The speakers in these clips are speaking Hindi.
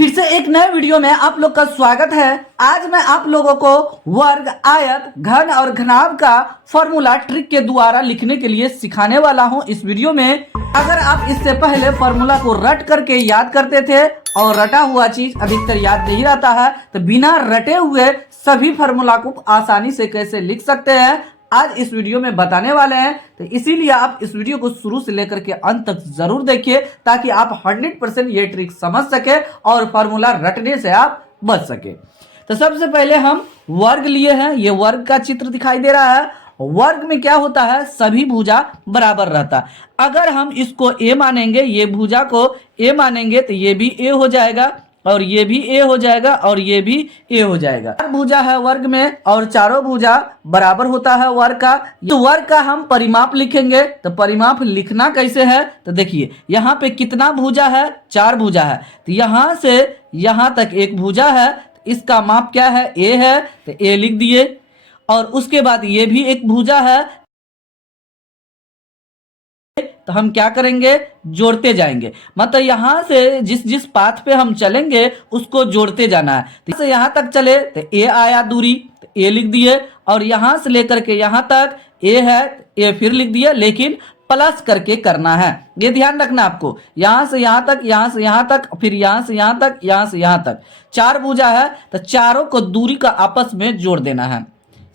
फिर से एक नए वीडियो में आप लोग का स्वागत है। आज मैं आप लोगों को वर्ग, आयत, घन और घनाभ का फॉर्मूला ट्रिक के द्वारा लिखने के लिए सिखाने वाला हूं इस वीडियो में। अगर आप इससे पहले फॉर्मूला को रट करके याद करते थे और रटा हुआ चीज अधिकतर याद नहीं रहता है, तो बिना रटे हुए सभी फॉर्मूला को आसानी से कैसे लिख सकते हैं आज इस वीडियो में बताने वाले हैं। तो इसीलिए आप इस वीडियो को शुरू से लेकर के अंत तक जरूर देखिए ताकि आप 100% ये ट्रिक समझ सके और फॉर्मूला रटने से आप बच सके। तो सबसे पहले हम वर्ग लिए हैं, ये वर्ग का चित्र दिखाई दे रहा है। वर्ग में क्या होता है, सभी भुजा बराबर रहता है। अगर हम इसको ए मानेंगे, ये भुजा को ए मानेंगे, तो ये भी ए हो जाएगा और ये भी ए हो जाएगा और ये भी ए हो जाएगा। चार भुजा है वर्ग में और चारों भुजा बराबर होता है वर्ग का। तो वर्ग का हम परिमाप लिखेंगे, तो परिमाप लिखना कैसे है, तो देखिए यहाँ पे कितना भुजा है, चार भुजा है। तो यहाँ से यहाँ तक एक भुजा है, तो इसका माप क्या है, ए है, तो ए लिख दिए। और उसके बाद ये भी एक भुजा है, तो हम क्या करेंगे, जोड़ते जाएंगे। मतलब यहाँ से जिस जिस पाथ पे हम चलेंगे उसको जोड़ते जाना है। तो यहाँ तक चले तो ए आया दूरी, तो ए लिख दिए। और यहाँ से लेकर के यहाँ तक ए है, ए फिर लिख दिए, लेकिन प्लस करके करना है, ये ध्यान रखना आपको। यहाँ से यहाँ तक, यहाँ से यहाँ तक, फिर यहाँ से यहाँ तक, यहाँ से यहाँ तक। चार भुजा है तो चारों को दूरी का आपस में जोड़ देना है,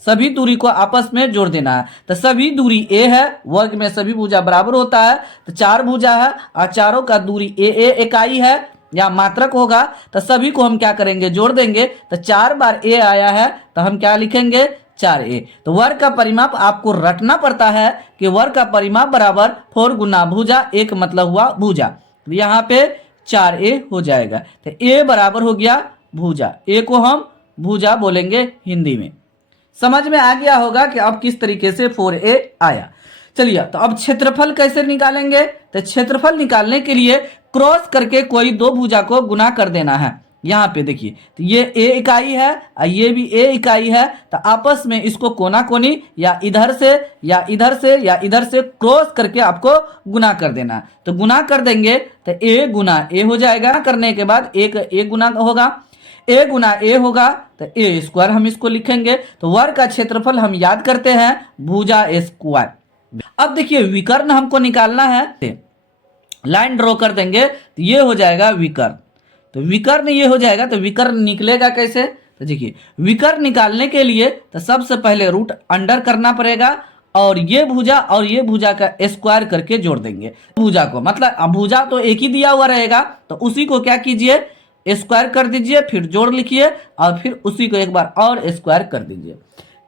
सभी दूरी को आपस में जोड़ देना है। तो सभी दूरी ए है, वर्ग में सभी भुजा बराबर होता है। तो चार भुजा है और चारों का दूरी ए इकाई है या मात्रक होगा। तो सभी को हम क्या करेंगे, जोड़ देंगे। तो 4 बार ए आया है तो हम क्या लिखेंगे, 4a। तो वर्ग का परिमाप आपको रटना पड़ता है कि वर्ग का परिमाप बराबर 4 गुना भुजा, एक मतलब हुआ भुजा। तो यहाँ पे 4a हो जाएगा। तो a बराबर हो गया भुजा, a को हम भुजा बोलेंगे हिंदी में। समझ में आ गया होगा कि अब किस तरीके से 4a आया। चलिए तो अब क्षेत्रफल कैसे निकालेंगे, तो क्षेत्रफल निकालने के लिए क्रॉस करके कोई दो भुजा को गुना कर देना है। यहाँ पे देखिए, तो ये a इकाई है और ये भी a इकाई है। तो आपस में इसको कोना कोनी या इधर से या इधर से या इधर से क्रॉस करके आपको गुना कर देना। तो गुना कर देंगे तो a गुना a हो जाएगा। करने के बाद एक a गुना होगा, a गुना a होगा, तो a स्क्वायर हम इसको लिखेंगे। तो वर्ग का क्षेत्रफल हम याद करते हैं भुजा स्क्वायर। अब देखिए विकर्ण हमको निकालना है, लाइन ड्रॉ कर देंगे तो ये हो जाएगा विकर्ण। तो विकर्ण ये हो जाएगा। तो विकर्ण निकलेगा कैसे, तो देखिए विकर्ण निकालने के लिए तो सबसे पहले रूट अंडर करना पड़ेगा और ये भुजा का स्क्वायर करके जोड़ देंगे भुजा को। मतलब भुजा तो एक ही दिया हुआ रहेगा, तो उसी को क्या कीजिए, स्क्वायर कर दीजिए, फिर जोड़ लिखिए और फिर उसी को एक बार और स्क्वायर कर दीजिए।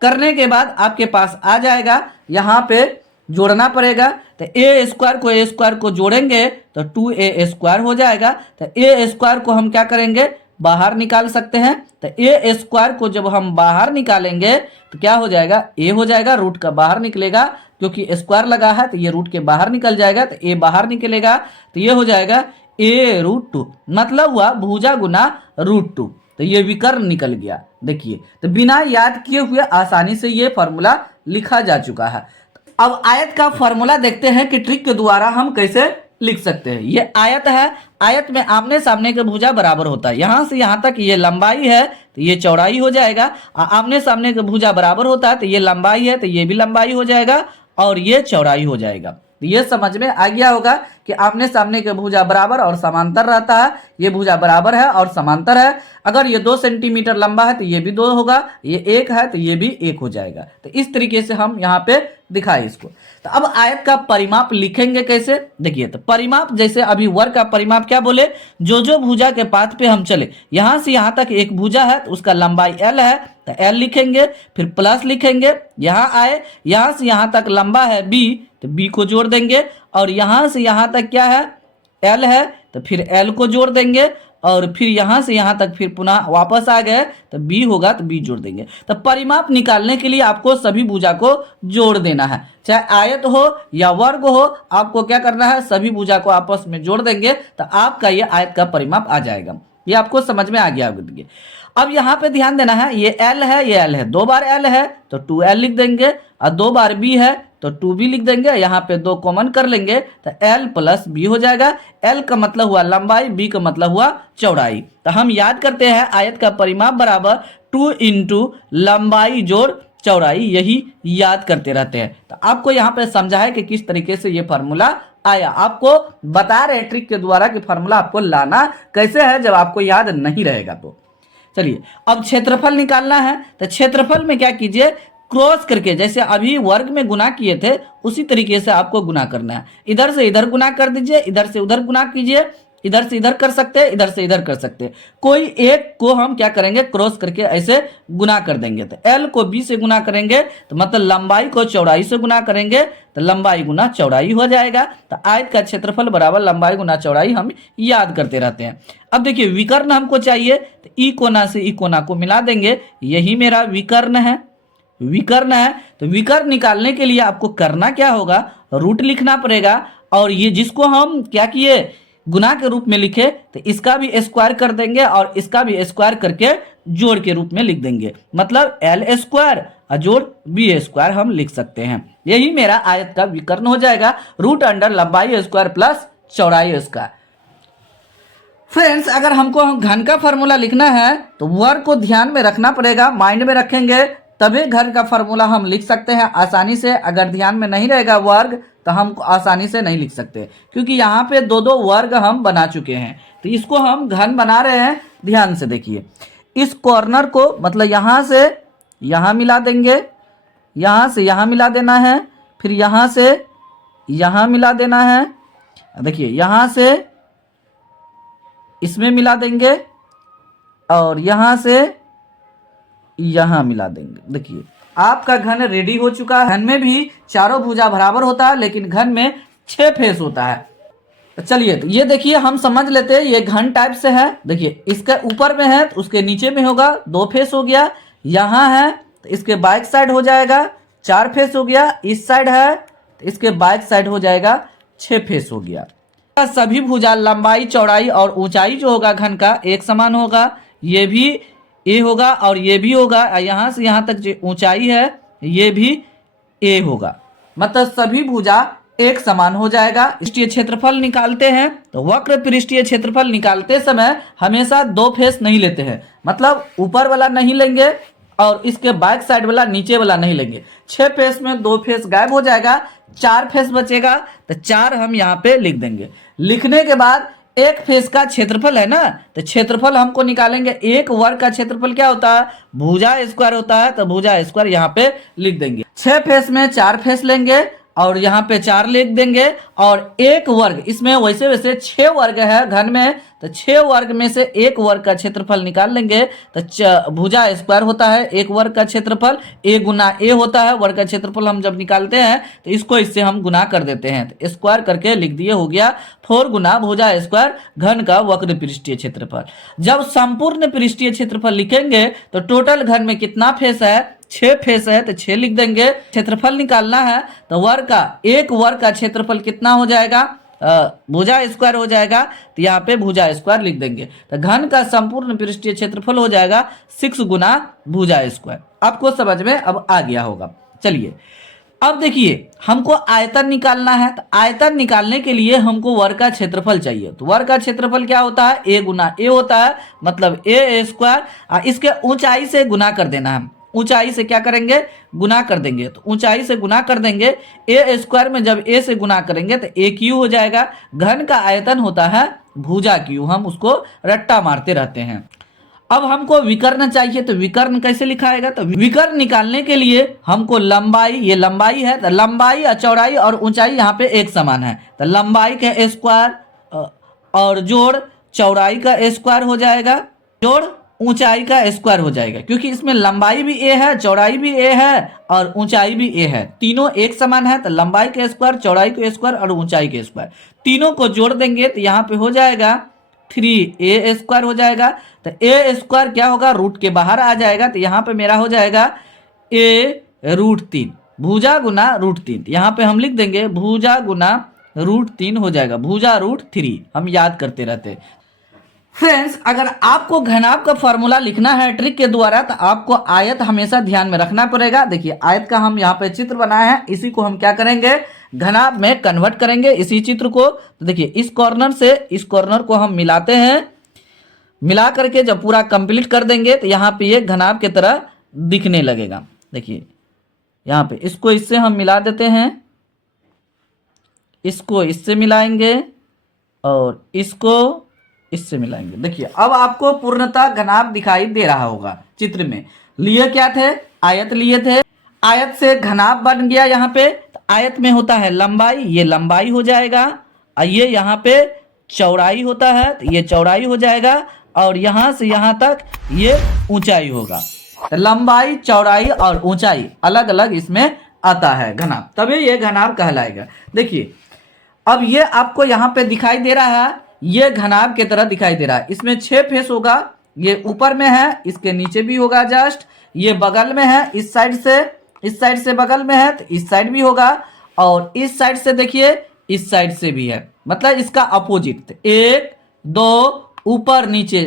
करने के बाद आपके पास आ जाएगा, यहाँ पे जोड़ना पड़ेगा। तो ए स्क्वायर को जोड़ेंगे तो 2a स्क्वायर हो जाएगा। तो ए स्क्वायर को हम क्या करेंगे, बाहर निकाल सकते हैं। तो ए स्क्वायर को जब हम बाहर निकालेंगे तो क्या हो जाएगा, ए हो जाएगा, रूट का बाहर निकलेगा क्योंकि स्क्वायर लगा है तो ये रूट के बाहर निकल जाएगा। तो ए बाहर निकलेगा तो ये हो जाएगा a√2, मतलब हुआ भुजा गुना √2। तो ये विकर्ण निकल गया। देखिए तो बिना याद किए हुए आसानी से ये फॉर्मूला लिखा जा चुका है। अब आयत का फॉर्मूला देखते हैं कि ट्रिक के द्वारा हम कैसे लिख सकते हैं। ये आयत है, आयत में आमने सामने के भुजा बराबर होता है। यहाँ से यहाँ तक ये लंबाई है तो ये चौड़ाई हो जाएगा। आमने सामने के भुजा बराबर होता है तो ये लंबाई है तो ये भी लंबाई हो जाएगा और ये चौड़ाई हो जाएगा। तो ये समझ में आ गया होगा कि आमने सामने के भुजा बराबर और समांतर रहता है। ये भुजा बराबर है और समांतर है। अगर ये 2 सेंटीमीटर लंबा है तो ये भी 2 होगा, ये 1 है तो ये भी 1 हो जाएगा। तो इस तरीके से हम यहाँ पे दिखाए इसको। तो अब आयत का परिमाप लिखेंगे कैसे, देखिए। तो परिमाप जैसे अभी वर्ग का परिमाप क्या बोले, जो भुजा के पाथ पे हम चले, यहाँ से यहाँ तक एक भुजा है तो उसका लंबाई l है तो l लिखेंगे, फिर प्लस लिखेंगे। यहाँ आए, यहाँ से यहाँ तक लंबा है b तो b को जोड़ देंगे और यहाँ से यहाँ तक क्या है, l है तो फिर l को जोड़ देंगे और फिर यहाँ से यहाँ तक फिर पुनः वापस आ गए तो b होगा तो b जोड़ देंगे। तो परिमाप निकालने के लिए आपको सभी भुजा को जोड़ देना है, चाहे आयत हो या वर्ग हो। आपको क्या करना है, सभी भुजा को आपस में जोड़ देंगे तो आपका ये आयत का परिमाप आ जाएगा। ये आपको समझ में आ गया होगा। अब यहाँ पे ध्यान देना है, ये L है, ये L है, 2 बार L है तो 2L लिख देंगे, और 2 बार B है तो 2B लिख देंगे। यहाँ पे 2 कॉमन कर लेंगे तो L प्लस B हो जाएगा। L का मतलब हुआ लंबाई, B का मतलब हुआ चौड़ाई। तो हम याद करते हैं आयत का परिमाप बराबर 2 इंटू लंबाई जोड़ चौड़ाई, यही याद करते रहते हैं। तो आपको यहाँ पे समझा है कि किस तरीके से ये फार्मूला आया, आपको बता रहे ट्रिक के द्वारा कि फार्मूला आपको लाना कैसे है जब आपको याद नहीं रहेगा तो। चलिए अब क्षेत्रफल निकालना है, तो क्षेत्रफल में क्या कीजिए, क्रॉस करके, जैसे अभी वर्ग में गुना किए थे उसी तरीके से आपको गुना करना है। इधर से इधर गुना कर दीजिए, इधर से उधर गुना कीजिए, इधर से इधर कर सकते हैं, इधर से इधर कर सकते हैं। कोई एक को हम क्या करेंगे, क्रॉस करके ऐसे गुना कर देंगे। तो L को B से गुना करेंगे तो मतलब लंबाई को चौड़ाई से गुना करेंगे तो लंबाई गुना चौड़ाई हो जाएगा। तो आयत का क्षेत्रफल बराबर लंबाई गुना चौड़ाई हम याद करते रहते हैं। अब देखिए विकर्ण हमको चाहिए, तो ई कोना से ई कोना को मिला देंगे, यही मेरा विकर्ण है। विकर्ण है तो विकर्ण निकालने के लिए आपको करना क्या होगा, रूट लिखना पड़ेगा। और ये जिसको हम क्या किए, गुना के रूप में लिखे, तो इसका भी स्क्वायर कर देंगे और इसका भी स्क्वायर करके जोड़ के रूप में लिख देंगे। मतलब L स्क्वायर और जोड़ B स्क्वायर हम लिख सकते हैं। यही मेरा आयत का विकर्ण हो जाएगा, रूट अंडर लंबाई स्क्वायर प्लस चौड़ाई स्क्वायर। फ्रेंड्स अगर हमको घन का फार्मूला लिखना है तो वर्ग को ध्यान में रखना पड़ेगा, माइंड में रखेंगे तभी घन का फार्मूला हम लिख सकते हैं आसानी से। अगर ध्यान में नहीं रहेगा वर्ग तो हम आसानी से नहीं लिख सकते, क्योंकि यहाँ पे 2 वर्ग हम बना चुके हैं। तो इसको हम घन बना रहे हैं, ध्यान से देखिए। इस कॉर्नर को मतलब यहाँ से यहाँ मिला देंगे, यहाँ से यहाँ मिला देना है, फिर यहाँ से यहाँ मिला देना है। देखिए यहाँ से इसमें मिला देंगे और यहाँ से यहाँ मिला देंगे। देखिए आपका घन रेडी हो चुका है। घन में भी चारों भुजा बराबर होता है, लेकिन घन में 6 फेस होता है। चलिए तो ये देखिए हम समझ लेते हैं, ये घन टाइप से है। देखिए इसके ऊपर में है तो उसके नीचे में होगा 2 फेस हो गया, यहाँ है तो इसके बैक साइड हो जाएगा 4 फेस हो गया, इस साइड है तो इसके बैक साइड हो जाएगा 6 फेस हो गया। सभी भुजा लंबाई चौड़ाई और ऊंचाई जो होगा घन का एक समान होगा। ये भी ए होगा और ये भी होगा, यहाँ से यहाँ तक जो ऊंचाई है ये भी ए होगा। मतलब सभी भुजा एक समान हो जाएगा। पृष्ठीय क्षेत्रफल निकालते हैं तो वक्र पृष्ठीय क्षेत्रफल निकालते समय हमेशा 2 फेस नहीं लेते हैं, मतलब ऊपर वाला नहीं लेंगे और इसके बैक साइड वाला नीचे वाला नहीं लेंगे। 6 फेस में 2 फेस गायब हो जाएगा, 4 फेस बचेगा तो 4 हम यहाँ पे लिख देंगे। लिखने के बाद एक फेस का क्षेत्रफल है ना, तो क्षेत्रफल हमको निकालेंगे। एक वर्ग का क्षेत्रफल क्या होता है, भुजा स्क्वायर होता है, तो भुजा स्क्वायर यहाँ पे लिख देंगे। 6 फेस में 4 फेस लेंगे और यहाँ पे 4 लिख देंगे। और एक वर्ग, इसमें वैसे वैसे 6 वर्ग है घन में, तो 6 वर्ग में से एक वर्ग का क्षेत्रफल निकाल लेंगे। तो भुजा स्क्वायर होता है एक वर्ग का क्षेत्रफल, ए गुना ए होता है वर्ग का क्षेत्रफल। हम जब निकालते हैं तो इसको इससे हम गुना कर देते हैं, तो स्क्वायर करके लिख दिए, हो गया 4 गुना भुजा स्क्वायर घन का वक्र पृष्ठीय क्षेत्रफल। जब संपूर्ण पृष्ठीय क्षेत्रफल लिखेंगे तो टोटल घन में कितना फेस है, 6 फेस है, तो 6 लिख देंगे। क्षेत्रफल निकालना है तो वर्ग का, एक वर्ग का क्षेत्रफल कितना हो जाएगा, भुजा स्क्वायर हो जाएगा, तो यहाँ पे भुजा स्क्वायर लिख देंगे। तो घन का संपूर्ण पृष्ठीय क्षेत्रफल हो जाएगा 6 गुना भुजा स्क्वायर। आपको समझ में अब आ गया होगा। चलिए अब देखिए हमको आयतन निकालना है, तो आयतन निकालने के लिए हमको वर्ग का क्षेत्रफल चाहिए। तो वर्ग का क्षेत्रफल क्या होता है, ए गुना ए होता है, मतलब ए स्क्वायर। इसके ऊंचाई से गुना कर देना है, ऊंचाई से क्या करेंगे, गुना कर देंगे। तो ऊंचाई से गुना कर देंगे, ए स्क्वायर में जब ए से गुना करेंगे तो ए क्यू हो जाएगा। घन का आयतन होता है भुजा क्यू, हम उसको रट्टा मारते रहते हैं। अब हमको विकर्ण चाहिए, तो विकर्ण कैसे लिखाएगा, तो विकर्ण निकालने के लिए हमको लंबाई, ये लंबाई है तो लंबाई और चौड़ाई और ऊंचाई यहाँ पे एक समान है, तो लंबाई का स्क्वायर और जोड़ चौड़ाई का स्क्वायर हो जाएगा, जोड़ ऊंचाई का स्क्वायर हो जाएगा। क्योंकि इसमें लंबाई भी ए है, चौड़ाई भी ए है और ऊंचाई भी ए है, तीनों एक समान है। तो लंबाई के स्क्वायर, चौड़ाई के स्क्वायर और ऊंचाई के स्क्वायर, तीनों को जोड़ देंगे तो यहाँ पे हो जाएगा 3a स्क्वायर हो जाएगा। तो ए स्क्वायर क्या होगा, रूट के बाहर आ जाएगा, तो यहाँ पे मेरा हो जाएगा a √3, भुजा गुना √3। यहाँ पे हम लिख देंगे भुजा गुना √3 हो जाएगा, भुजा √3 हम याद करते रहते हैं। फ्रेंड्स, अगर आपको घनाभ का फॉर्मूला लिखना है ट्रिक के द्वारा तो आपको आयत हमेशा ध्यान में रखना पड़ेगा। देखिए आयत का हम यहाँ पे चित्र बनाया है, इसी को हम क्या करेंगे घनाभ में कन्वर्ट करेंगे इसी चित्र को। तो देखिए इस कॉर्नर से इस कॉर्नर को हम मिलाते हैं, मिला करके जब पूरा कंप्लीट कर देंगे तो यहाँ पे ये घनाभ की तरह दिखने लगेगा। देखिए यहाँ पे इसको इससे हम मिला देते हैं, इसको इससे मिलाएंगे और इसको इससे मिलाएंगे। देखिए अब आपको पूर्णतः घनाभ दिखाई दे रहा होगा चित्र में। लिए क्या थे, आयत लिए थे, आयत से घनाभ बन गया। यहाँ पे तो आयत में होता है लंबाई, ये लंबाई हो जाएगा, और ये यहाँ पे चौड़ाई होता है तो ये चौड़ाई हो जाएगा, और यहाँ से यहाँ तक ये ऊंचाई होगा। तो लंबाई, चौड़ाई और ऊंचाई अलग अलग इसमें आता है घनाभ, तभी ये घनाभ कहलाएगा। देखिए अब ये आपको यहाँ पे दिखाई दे रहा है, ये घनाभ की तरह दिखाई दे रहा है। इसमें 6 फेस होगा, ये ऊपर में है, इसके नीचे भी होगा जस्ट, ये बगल में है, इस साइड से बगल में है तो इस साइड भी होगा, और इस साइड से देखिए इस साइड से भी है, मतलब इसका अपोजिट। 1 2 ऊपर नीचे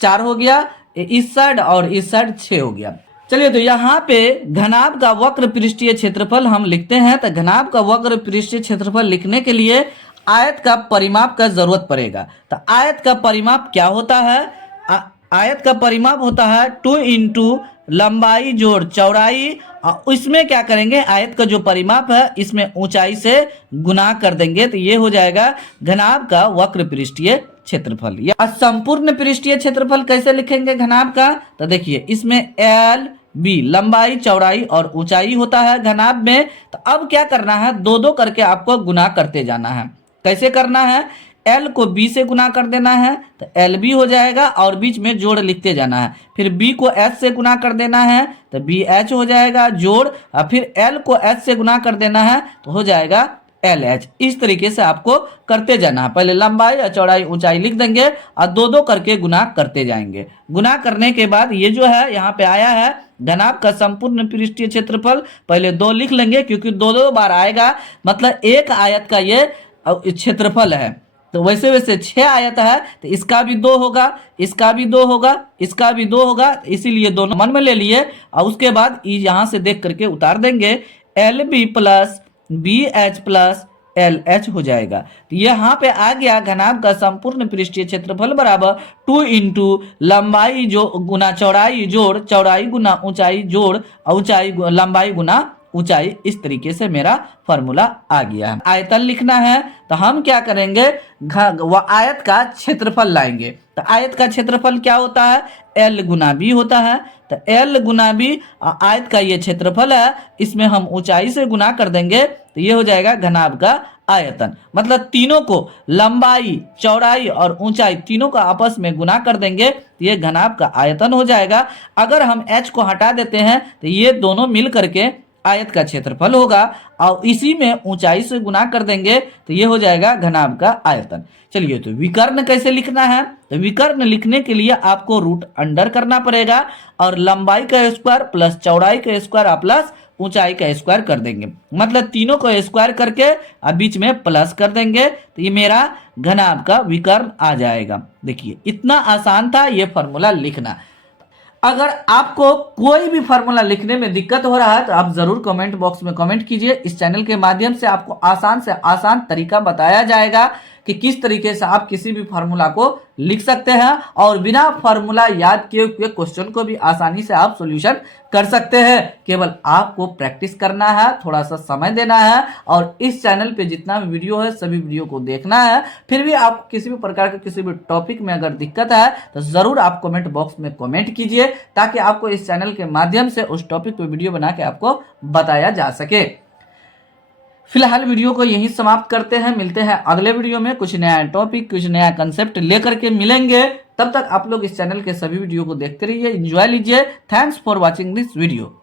4 हो गया, इस साइड और इस साइड 6 हो गया। चलिए तो यहाँ पे घनाभ का वक्र पृष्ठीय क्षेत्रफल हम लिखते हैं। तो घनाभ का वक्र पृष्ठीय क्षेत्रफल लिखने के लिए आयत का परिमाप का जरूरत पड़ेगा। तो आयत का परिमाप क्या होता है, आयत का परिमाप होता है 2 इंटू लंबाई जोड़ चौड़ाई, और इसमें क्या करेंगे आयत का जो परिमाप है इसमें ऊंचाई से गुना कर देंगे, तो ये हो जाएगा घनाभ का वक्र पृष्ठीय क्षेत्रफल। या संपूर्ण पृष्ठीय क्षेत्रफल कैसे लिखेंगे घनाभ का, तो देखिए इसमें एल बी लंबाई चौड़ाई और ऊंचाई होता है घनाभ में। तो अब क्या करना है, 2 करके आपको गुना करते जाना है। कैसे करना है, L को B से गुना कर देना है तो LB हो जाएगा, और बीच में जोड़ लिखते जाना है। फिर B को H से गुना कर देना है तो BH हो जाएगा जोड़, और फिर L को H से गुना कर देना है तो हो जाएगा LH। इस तरीके से आपको करते जाना है। पहले लंबाई और चौड़ाई ऊंचाई लिख देंगे और 2 करके गुना करते जाएंगे। गुना करने के बाद ये जो है यहाँ पे आया है घनाभ का संपूर्ण पृष्ठीय क्षेत्रफल, पहले 2 लिख लेंगे क्योंकि 2 बार आएगा, मतलब एक आयत का ये क्षेत्रफल है। तो वैसे वैसे 6 आयत है तो इसका भी 2 होगा, इसका भी 2 होगा, इसका भी 2 होगा, इसीलिए दोनों मन में ले लिए। और उसके बाद यहाँ से देख करके उतार देंगे, LB plus BH plus LH हो जाएगा। तो यहाँ पे आ गया घनाभ का संपूर्ण पृष्ठीय क्षेत्रफल बराबर 2 इंटू लंबाई जो गुना चौड़ाई जोड़ चौड़ाई गुना ऊंचाई जोड़ ऊंचाई लंबाई गुना ऊंचाई। इस तरीके से मेरा फॉर्मूला आ गया है। आयतन लिखना है तो हम क्या करेंगे, आयत का क्षेत्रफल लाएंगे। तो आयत का क्षेत्रफल क्या होता है, L गुना B होता है। तो L गुना B आयत का ये क्षेत्रफल है, इसमें हम ऊंचाई से गुना कर देंगे तो ये हो जाएगा घनाभ का आयतन। मतलब तीनों को लंबाई चौड़ाई और ऊंचाई तीनों का आपस में गुना कर देंगे तो ये घनाभ का आयतन हो जाएगा। अगर हम H को हटा देते हैं तो ये दोनों मिल करके आयत का क्षेत्रफल होगा, और इसी में ऊंचाई से गुना कर देंगे तो ये हो जाएगा घनाभ का आयतन। चलिए तो विकर्ण कैसे लिखना है, तो विकर्ण लिखने के लिए आपको रूट अंडर करना पड़ेगा, और लंबाई का स्क्वायर प्लस चौड़ाई का स्क्वायर प्लस ऊंचाई का स्क्वायर कर देंगे, मतलब तीनों को स्क्वायर करके अब बीच में प्लस कर देंगे तो ये मेरा घनाभ का विकर्ण आ जाएगा। देखिए इतना आसान था ये फॉर्मूला लिखना। अगर आपको कोई भी फार्मूला लिखने में दिक्कत हो रहा है तो आप जरूर कमेंट बॉक्स में कमेंट कीजिए। इस चैनल के माध्यम से आपको आसान से आसान तरीका बताया जाएगा कि किस तरीके से आप किसी भी फार्मूला को लिख सकते हैं, और बिना फार्मूला याद किए हुए क्वेश्चन को भी आसानी से आप सॉल्यूशन कर सकते हैं। केवल आपको प्रैक्टिस करना है, थोड़ा सा समय देना है, और इस चैनल पे जितना भी वीडियो है सभी वीडियो को देखना है। फिर भी आपको किसी भी प्रकार के किसी भी टॉपिक में अगर दिक्कत है तो जरूर आप कमेंट बॉक्स में कमेंट कीजिए, ताकि आपको इस चैनल के माध्यम से उस टॉपिक पे वीडियो बना के आपको बताया जा सके। फिलहाल वीडियो को यहीं समाप्त करते हैं, मिलते हैं अगले वीडियो में कुछ नया टॉपिक कुछ नया कंसेप्ट लेकर के मिलेंगे। तब तक आप लोग इस चैनल के सभी वीडियो को देखते रहिए, एंजॉय लीजिए। Thanks for watching this video.